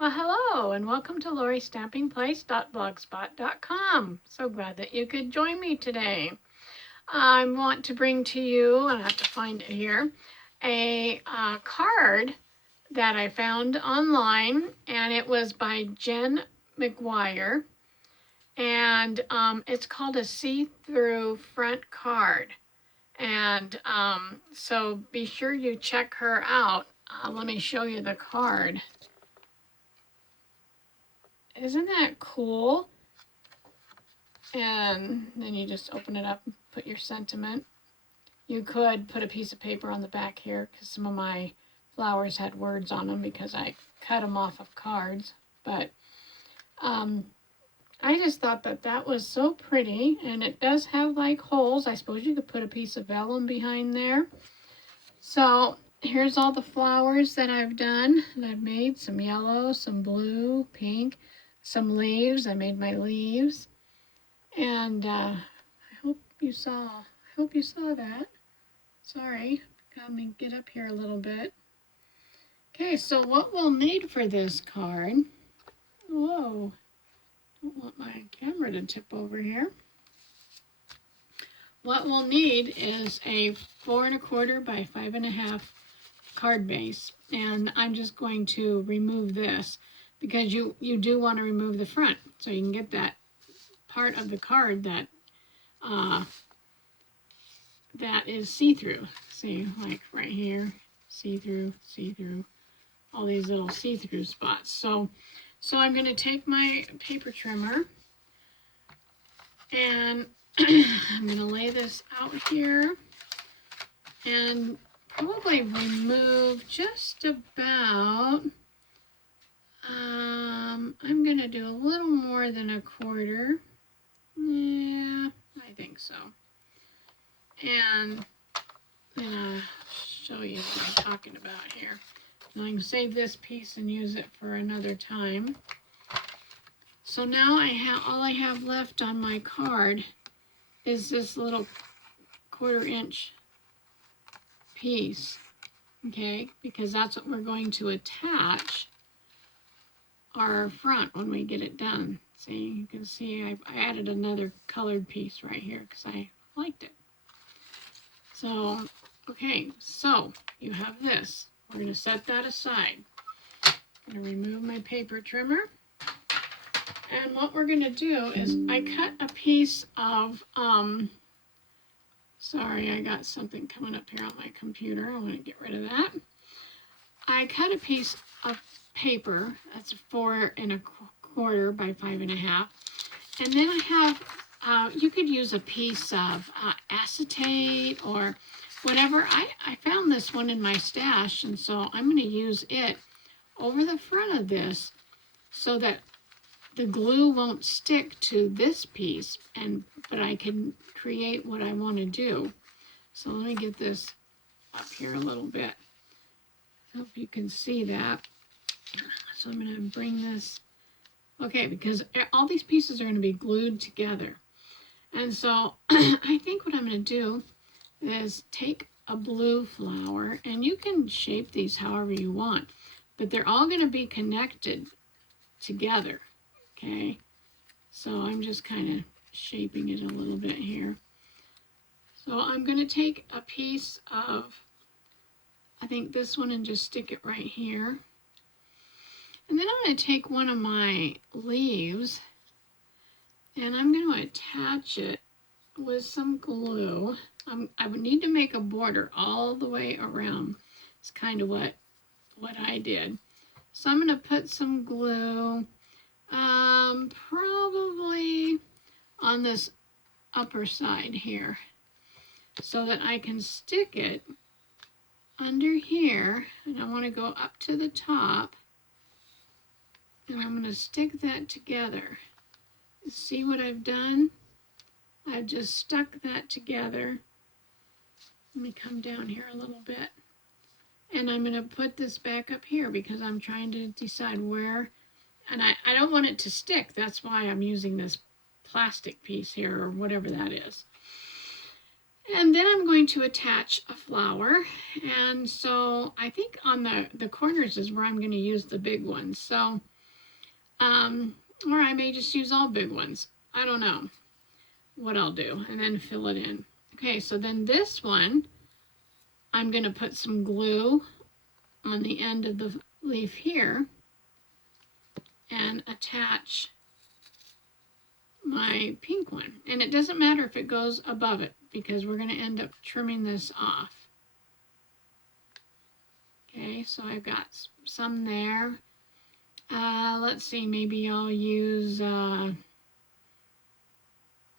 Well, hello, and welcome to LoriStampingPlace.blogspot.com. So glad that you could join me today. I want to bring to you, and I have to find it here, a card that I found online, and it was by Jen McGuire, and it's called a see-through front card. And so be sure you check her out. Let me show you the card. Isn't that cool? And then you just open it up and put your sentiment. You could put a piece of paper on the back here because some of my flowers had words on them because I cut them off of cards. But I just thought that that was so pretty, and it does have like holes. I suppose you could put a piece of vellum behind there. So here's all the flowers that I've done. And I've made some yellow, some blue, pink, some leaves. I made my leaves. And I hope you saw that. Sorry, let me get up here a little bit. Okay, so what we'll need for this card, whoa, don't want my camera to tip over here. What we'll need is a 4 1/4 by 5 1/2 card base. And I'm just going to remove this because you do want to remove the front so you can get that part of the card that that is see-through. See, like right here, see-through, see-through, all these little see-through spots. So I'm going to take my paper trimmer and I'm going to lay this out here and probably remove just about, I'm going to do a little more than 1/4. Yeah, I think so. And then I'll show you what I'm talking about here. And I can save this piece and use it for another time. So now all I have left on my card is this little 1/4 inch piece, okay? Because that's what we're going to attach our front when we get it done. See, you can see I added another colored piece right here because I liked it. So, okay, so you have this. We're going to set that aside. I'm going to remove my paper trimmer. And what we're going to do is I cut a piece of, sorry, I got something coming up here on my computer. I want to get rid of that. I cut a piece of paper, that's 4 1/4 by 5 1/2. And then I have, you could use a piece of acetate or whatever. I found this one in my stash, and so I'm going to use it over the front of this so that the glue won't stick to this piece, but I can create what I want to do. So let me get this up here a little bit. Hope you can see that. So I'm going to bring this, okay, because all these pieces are going to be glued together. And so I think what I'm going to do is take a blue flower, and you can shape these however you want, but they're all going to be connected together, okay? So I'm just kind of shaping it a little bit here. So I'm going to take a piece of, I think this one, and just stick it right here. And then I'm going to take one of my leaves and I'm going to attach it with some glue. I would need to make a border all the way around. It's kind of what I did. So I'm going to put some glue, probably on this upper side here, so that I can stick it under here. And I want to go up to the top, and I'm going to stick that together. See what I've done? I've just stuck that together. Let me come down here a little bit. And I'm going to put this back up here because I'm trying to decide where, and I don't want it to stick. That's why I'm using this plastic piece here, or whatever that is. And then I'm going to attach a flower. And so I think on the corners is where I'm going to use the big ones. So, or I may just use all big ones. I don't know what I'll do, and then fill it in. Okay, so then this one, I'm going to put some glue on the end of the leaf here and attach my pink one. And it doesn't matter if it goes above it because we're going to end up trimming this off. Okay, so I've got some there. Let's see, maybe I'll use, let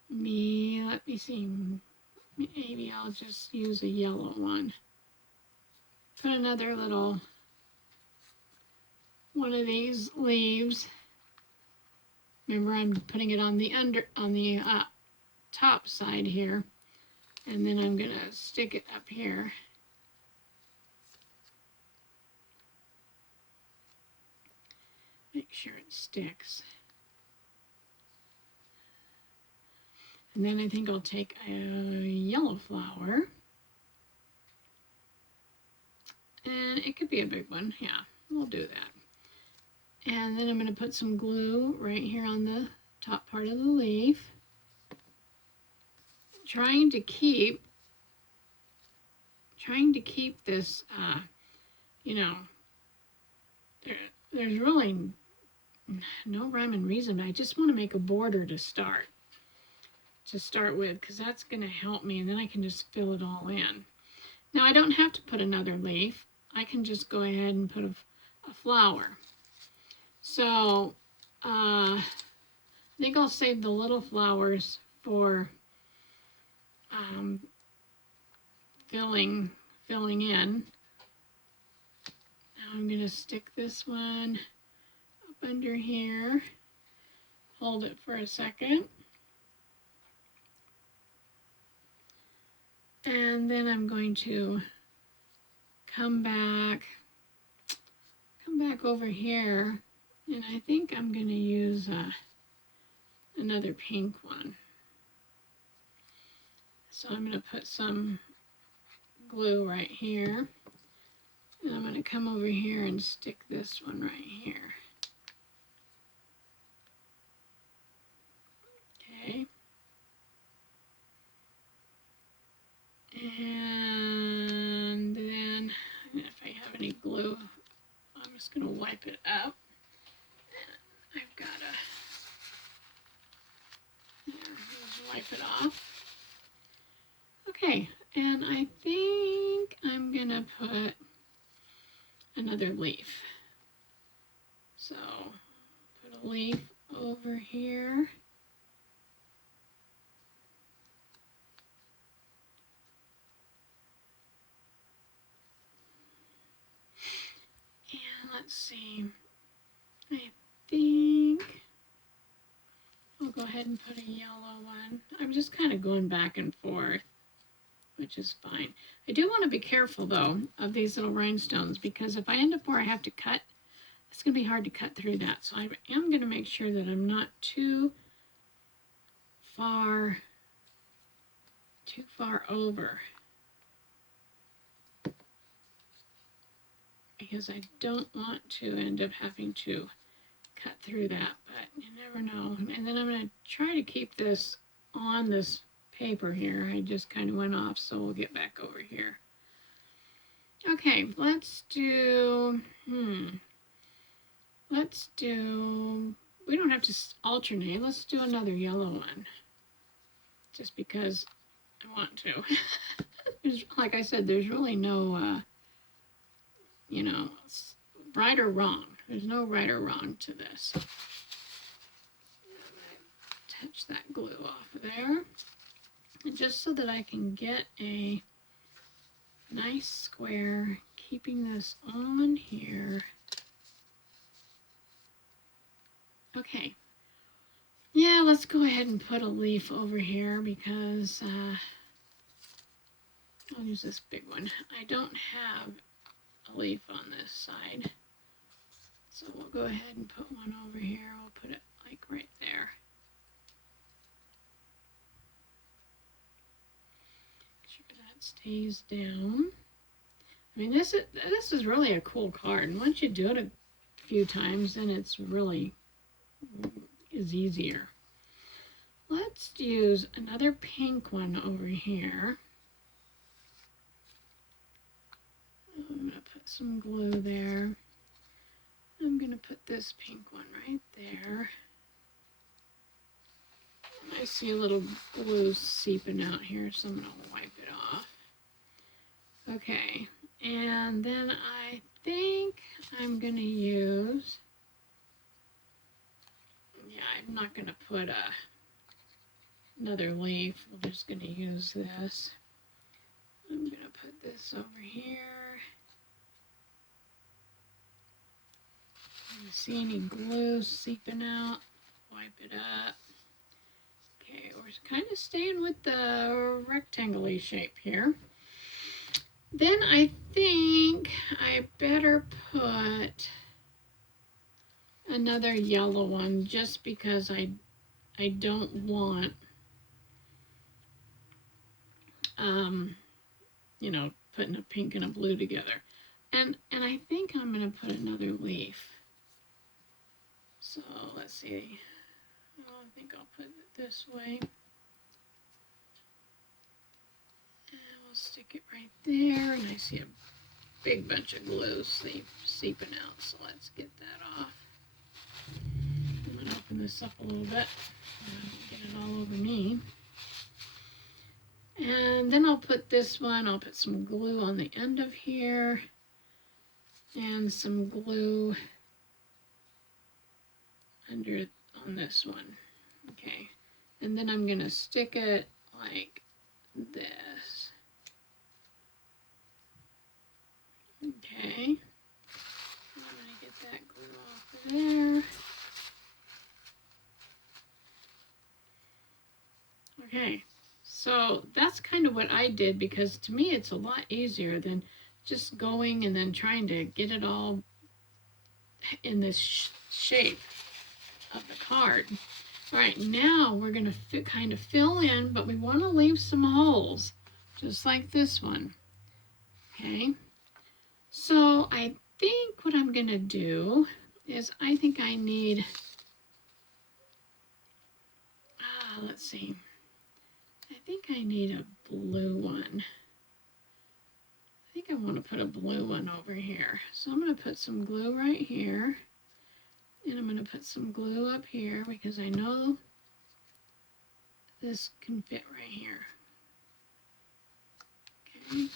me see, maybe I'll just use a yellow one. Put another little one of these leaves. Remember, I'm putting it on the top side here, and then I'm gonna stick it up here. Make sure it sticks. And then I think I'll take a yellow flower. And it could be a big one. Yeah, we'll do that. And then I'm going to put some glue right here on the top part of the leaf. Trying to keep this, you know, there's really no rhyme and reason. I just want to make a border to start with, because that's going to help me, and then I can just fill it all in. Now I don't have to put another leaf. I can just go ahead and put a flower. So I think I'll save the little flowers for filling in. Now I'm going to stick this one up under here. Hold it for a second. And then I'm going to come back over here, and I think I'm going to use another pink one. So I'm going to put some glue right here, and I'm going to come over here and stick this one right here. Okay. And then if I have any glue, I'm just going to wipe it up. I've got to wipe it off. Okay, and I think I'm going to put another leaf. So put a leaf over here. And let's see, I think I'll go ahead and put a yellow one. I'm just kind of going back and forth, which is fine. I do want to be careful though of these little rhinestones, because if I end up where I have to cut, it's going to be hard to cut through that. So I am going to make sure that I'm not too far over, because I don't want to end up having to cut through that, but you never know. And then I'm going to try to keep this on this paper here. I just kind of went off, so we'll get back over here. Okay, let's do, we don't have to alternate. Let's do another yellow one, just because I want to. Like I said, there's really no, you know, right or wrong. There's no right or wrong to this. Touch that glue off of there. And just so that I can get a nice square, keeping this on here. Okay. Yeah, let's go ahead and put a leaf over here, because I'll use this big one. I don't have a leaf on this side. So we'll go ahead and put one over here. We'll put it like right there. stays down. I mean, this is really a cool card. And once you do it a few times, then it's really is easier. Let's use another pink one over here. I'm going to put some glue there. I'm going to put this pink one right there. I see a little glue seeping out here, so I'm going to wipe it off. Okay, and then I think I'm going to use, yeah, I'm not going to put another leaf. We're just going to use this. I'm going to put this over here. See any glue seeping out? Wipe it up. Okay, we're kind of staying with the rectangle-y shape here. Then I think I better put another yellow one just because I don't want, you know, putting a pink and a blue together. And I think I'm going to put another leaf. So let's see. Oh, I think I'll put it this way. And we'll stick it right there. And I see a big bunch of glue seeping out. So let's get that off. I'm going to open this up a little bit. Get it all over me. And then I'll put this one. I'll put some glue on the end of here. And some glue under on this one. Okay, and then I'm gonna stick it like this. Okay, I'm gonna get that glue off there. Okay, so that's kind of what I did, because to me it's a lot easier than just going and then trying to get it all in this shape of the card. All right, now we're going to kind of fill in, but we want to leave some holes, just like this one. Okay, so I think what I'm going to do is I think I need, let's see, I think I need a blue one. I think I want to put a blue one over here. So I'm going to put some glue right here. And I'm going to put some glue up here because I know this can fit right here. Okay.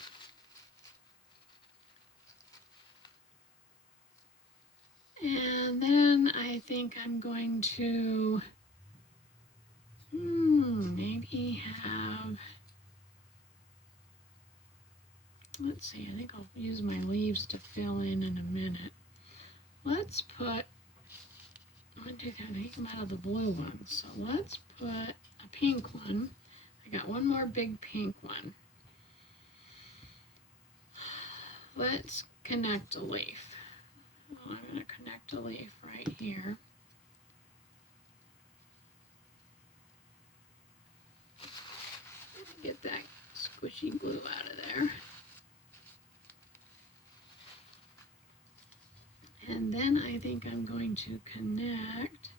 And then I think I'm going to maybe have, let's see, I think I'll use my leaves to fill in a minute. Let's put, 1, 2, 3, I think I'm out of the blue one. So let's put a pink one. I got one more big pink one. Let's connect a leaf. I'm going to connect a leaf right here. Get that squishy glue out of there. And then I think I'm going to connect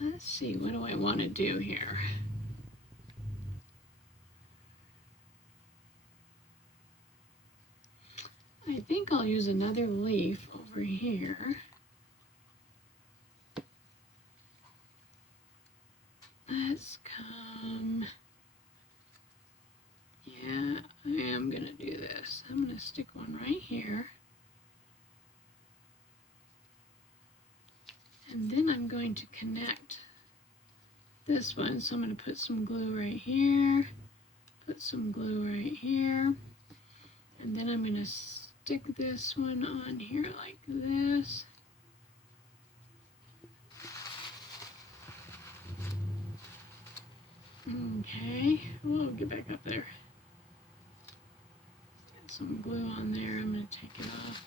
let's see, what do I want to do here? I think I'll use another leaf over here. Let's come, yeah, I am going to do this. I'm going to stick one right here. And then I'm going to connect this one. So I'm going to put some glue right here, put some glue right here, and then I'm going to stick this one on here like this. Okay, we'll get back up there. Get some glue on there. I'm going to take it off.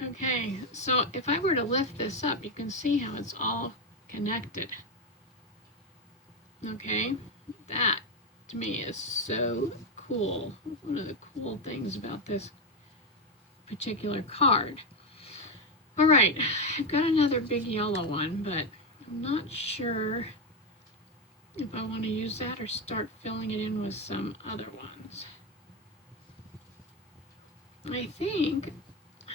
Okay, so if I were to lift this up, you can see how it's all connected. Okay, that to me is so cool. One of the cool things about this particular card. All right, I've got another big yellow one, but I'm not sure if I want to use that or start filling it in with some other ones. I think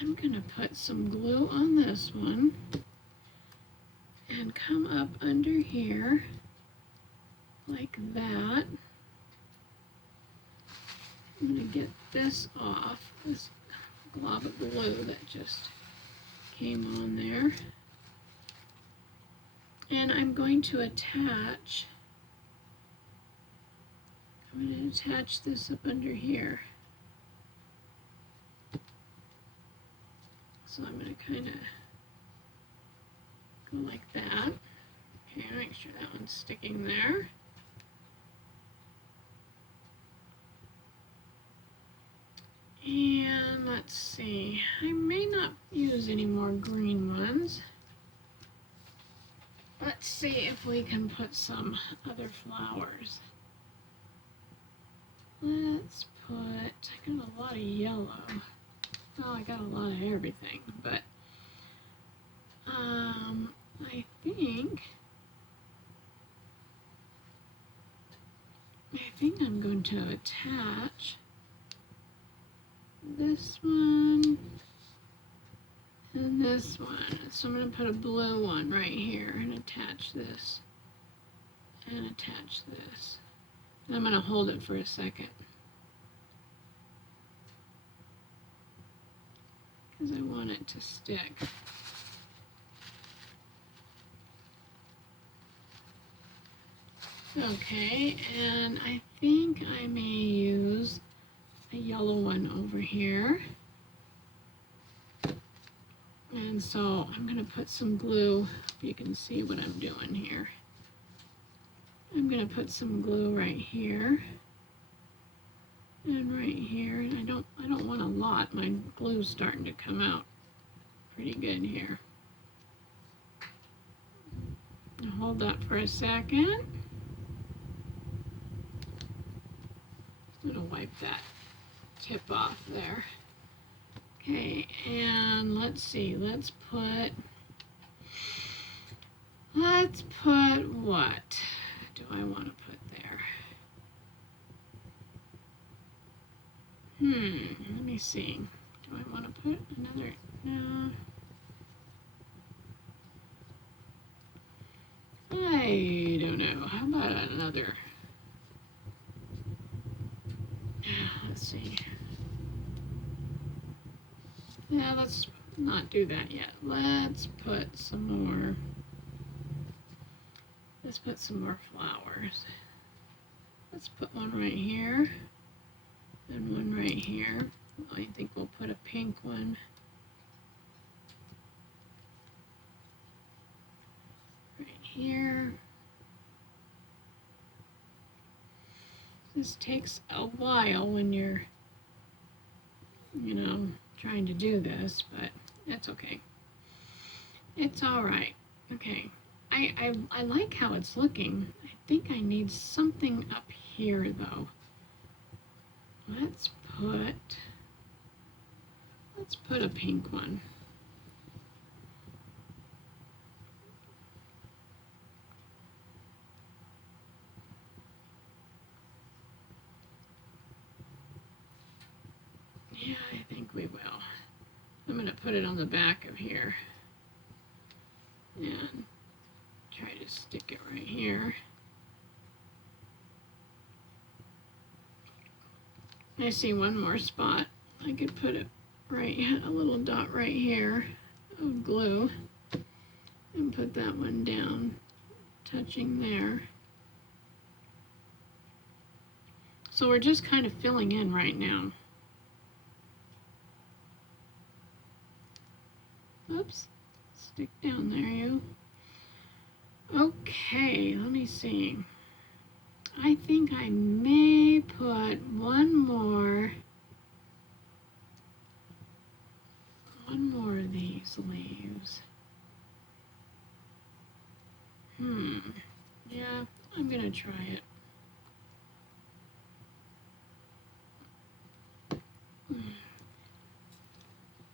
I'm going to put some glue on this one and come up under here like that. I'm going to get this off, this glob of glue that just came on there. And I'm going to attach this up under here. So I'm going to kind of go like that. Okay, make sure that one's sticking there. And let's see, I may not use any more green ones. Let's see if we can put some other flowers. Let's put, I got a lot of yellow. Well, I got a lot of everything, but I think I'm going to attach this one and this one. So I'm going to put a blue one right here and attach this and attach this. And I'm going to hold it for a second because I want it to stick. Okay, and I think I may use a yellow one over here. And so I'm going to put some glue, if you can see what I'm doing here. I'm going to put some glue right here and right here. And I don't want a lot. My glue's starting to come out pretty good here. I'll hold that for a second. I'm going to wipe that tip off there. Okay, and let's see, let's put what do I want to put there? Let me see. Do I want to put another, no. I don't know. How about another? Let's see. Yeah, let's not do that yet. Let's put some more. Let's put some more flowers. Let's put one right here and one right here. I think we'll put a pink one right here. This takes a while when you're, trying to do this, but that's okay. It's all right. Okay. I like how it's looking. I think I need something up here though. Let's put a pink one. Yeah, I think we will. I'm going to put it on the back of here and try to stick it right here. I see one more spot. I could put it right, a little dot right here of glue and put that one down, touching there. So we're just kind of filling in right now. Oops, stick down there, you. Okay, let me see. I think I may put one more of these leaves. Yeah, I'm gonna try it.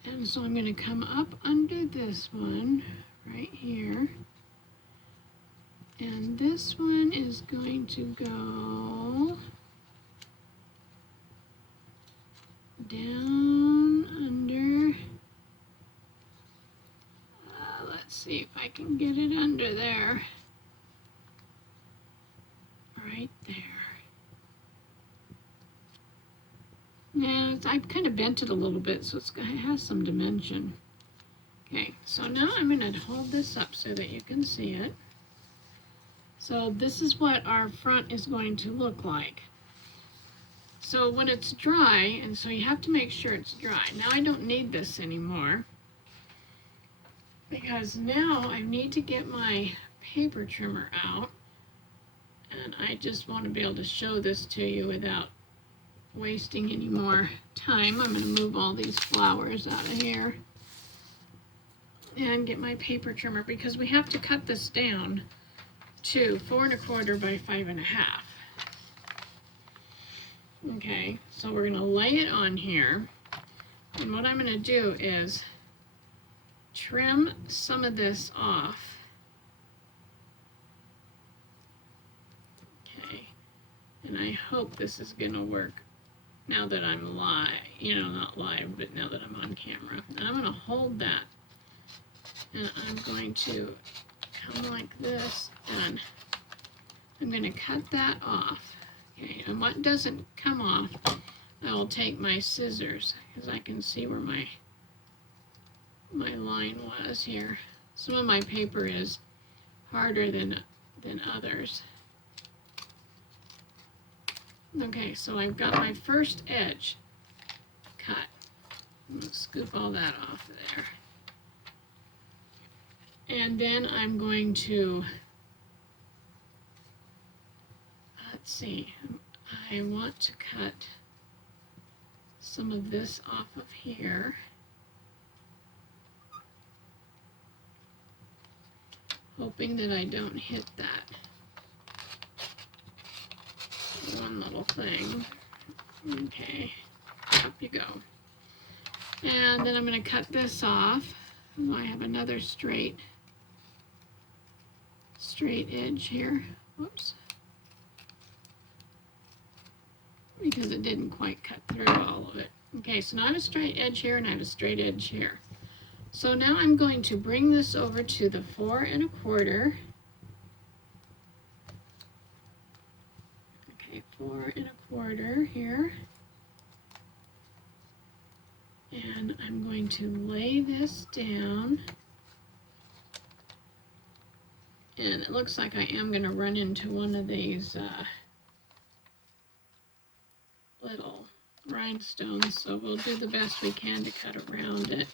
And so I'm gonna come up under this one right here. And this one is going to go down under, let's see if I can get it under there, right there. Yeah, I've kind of bent it a little bit so it has some dimension. Okay, so now I'm going to hold this up so that you can see it. So this is what our front is going to look like. So when it's dry, and so you have to make sure it's dry. Now I don't need this anymore because now I need to get my paper trimmer out, and I just want to be able to show this to you without wasting any more time. I'm going to move all these flowers out of here and get my paper trimmer because we have to cut this down to 4 1/4 by 5 1/2. Okay, so we're going to lay it on here, and what I'm going to do is trim some of this off. Okay, and I hope this is going to work now that I'm live, not live, but now that I'm on camera. And I'm going to hold that, and I'm going to come like this, and I'm going to cut that off. Okay, and what doesn't come off, I will take my scissors because I can see where my line was here. Some of my paper is harder than others. Okay, so I've got my first edge cut. I'm going to scoop all that off there. And then I'm going to, let's see, I want to cut some of this off of here. Hoping that I don't hit that one little thing. Okay, up you go. And then I'm going to cut this off. I have another straight edge here. Whoops. Because it didn't quite cut through all of it. Okay, so now I have a straight edge here and I have a straight edge here. So now I'm going to bring this over to the 4 1/4. Okay, 4 1/4 here. And I'm going to lay this down. And it looks like I am going to run into one of these little rhinestones, so we'll do the best we can to cut around it.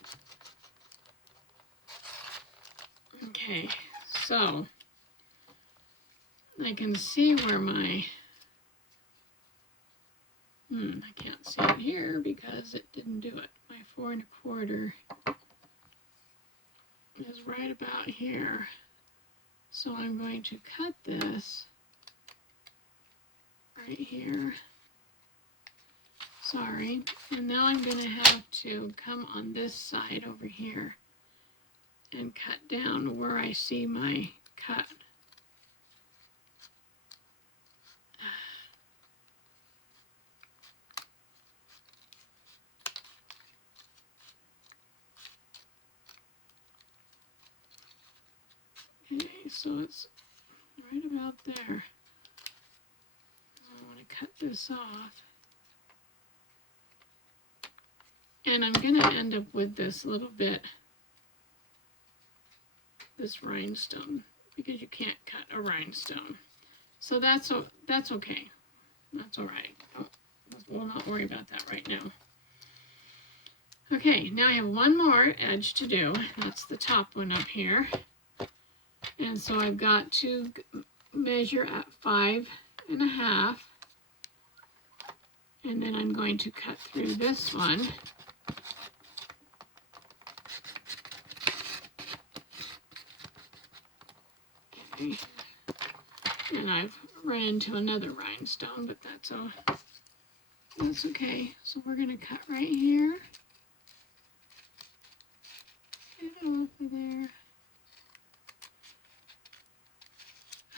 Okay, so I can see where my, I can't see it here because it didn't do it. My 4 1/4 is right about here. So I'm going to cut this right here. Sorry. And now I'm going to have to come on this side over here and cut down where I see my cut. Okay, so it's right about there. I want to cut this off. And I'm going to end up with this little bit, this rhinestone, because you can't cut a rhinestone. So that's okay. That's all right. We'll not worry about that right now. Okay, now I have one more edge to do. That's the top one up here. And so I've got to measure at 5 1/2. And then I'm going to cut through this one. Okay. And I've run into another rhinestone, but that's okay. So we're going to cut right here. Get it off of there.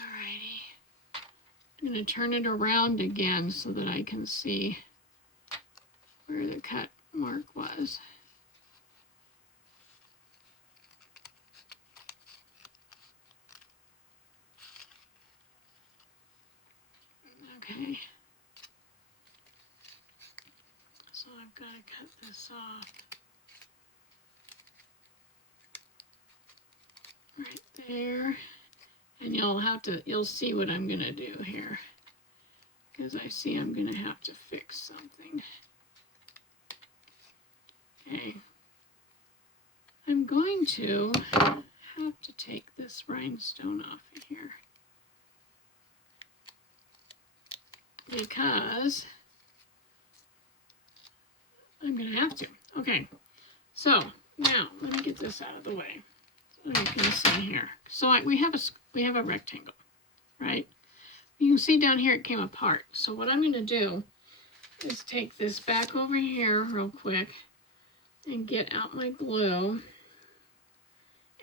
Alrighty. I'm going to turn it around again so that I can see where the cut mark was. Okay. So I've got to cut this off. Right there. And you'll see what I'm going to do here. Because I see I'm going to have to fix something. Okay. I'm going to have to take this rhinestone off of here. Because I'm going to have to. Okay. So now let me get this out of the way. So you can see here. So we have a rectangle, right? You can see down here it came apart. So what I'm going to do is take this back over here real quick and get out my glue.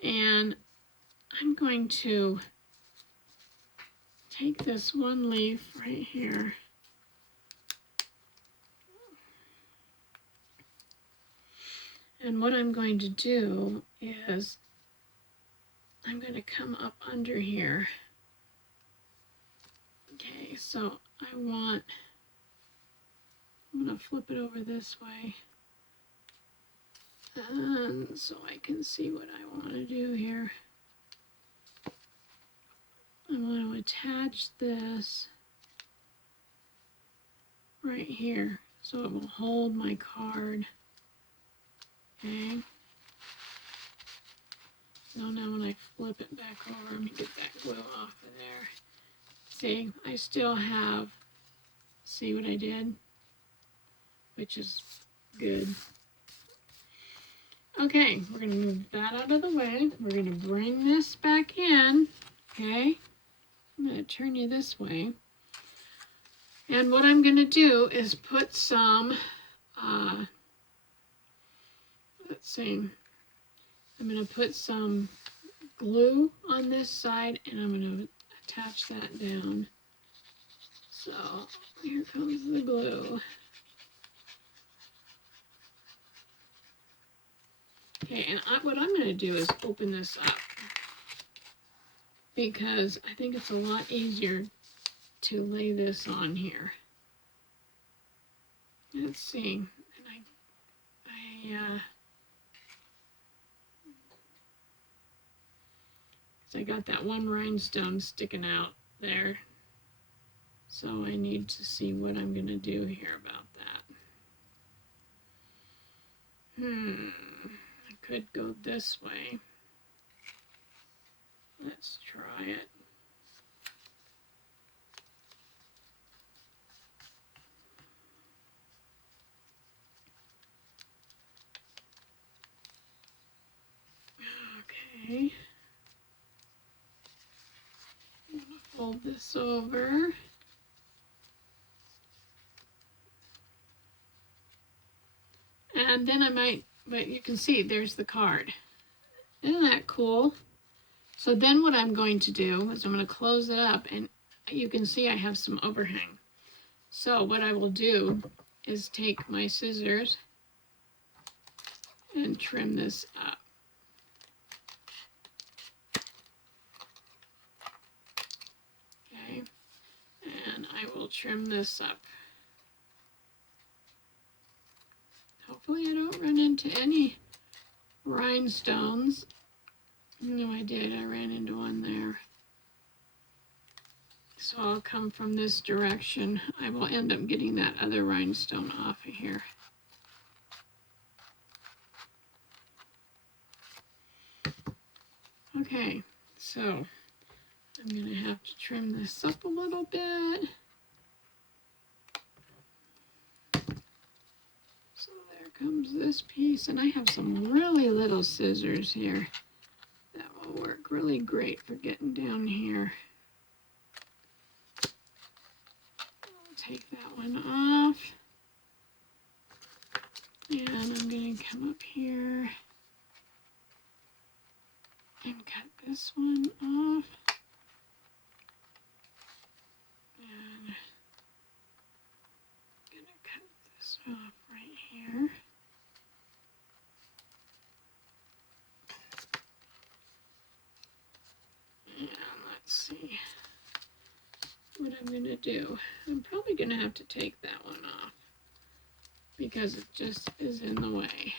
And I'm going to take this one leaf right here. And what I'm going to do is I'm going to come up under here. Okay, so I'm going to flip it over this way. And so I can see what I want to do here. I want to attach this right here so it will hold my card. Okay. So now when I flip it back over, let me get that glue off of there. See, I still have, see what I did? Which is good. Okay, we're going to move that out of the way. We're going to bring this back in. Okay, I'm going to turn you this way. And what I'm going to do is put some, let's see, I'm going to put some glue on this side and I'm going to attach that down. So here comes the glue. Okay, and what I'm going to do is open this up because I think it's a lot easier to lay this on here. Let's see, and I got that one rhinestone sticking out there, so I need to see what I'm going to do here about that. I could go this way. Let's try it. Okay. I'm going to fold this over. And then I might, but you can see there's the card. Isn't that cool? So then what I'm going to do is I'm going to close it up and you can see I have some overhang. So what I will do is take my scissors and trim this up. Okay, and I will trim this up. Hopefully I don't run into any rhinestones. No, I did. I ran into one there. So I'll come from this direction. I will end up getting that other rhinestone off of here. Okay, so I'm going to have to trim this up a little bit. So there comes this piece, and I have some really little scissors here that will will work really great for getting down here. I'll take that one off. And I'm going to come up here and cut this one off. And I'm going to cut this off right here. And let's see what I'm going to do. I'm probably going to have to take that one off because it just is in the way.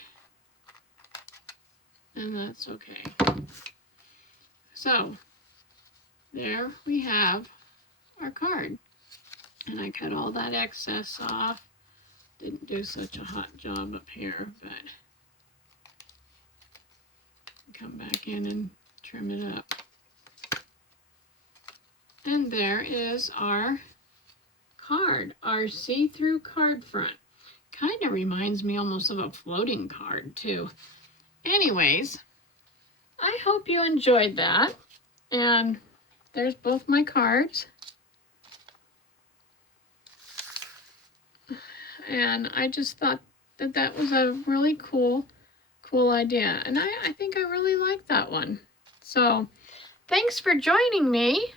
And that's okay. So, there we have our card. And I cut all that excess off. Didn't do such a hot job up here, but come back in and trim it up. And there is our card, our see-through card front. Kind of reminds me almost of a floating card too. Anyways, I hope you enjoyed that. And there's both my cards. And I just thought that that was a really cool idea. And I think I really like that one. So thanks for joining me.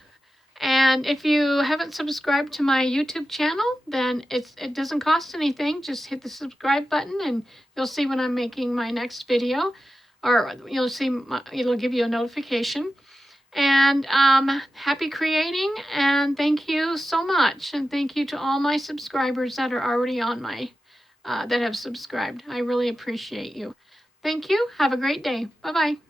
And if you haven't subscribed to my YouTube channel, then it doesn't cost anything. Just hit the subscribe button and you'll see when I'm making my next video, or you'll see it'll give you a notification. And happy creating, and thank you so much. And thank you to all my subscribers that are already on my, that have subscribed. I really appreciate you. Thank you. Have a great day. Bye-bye.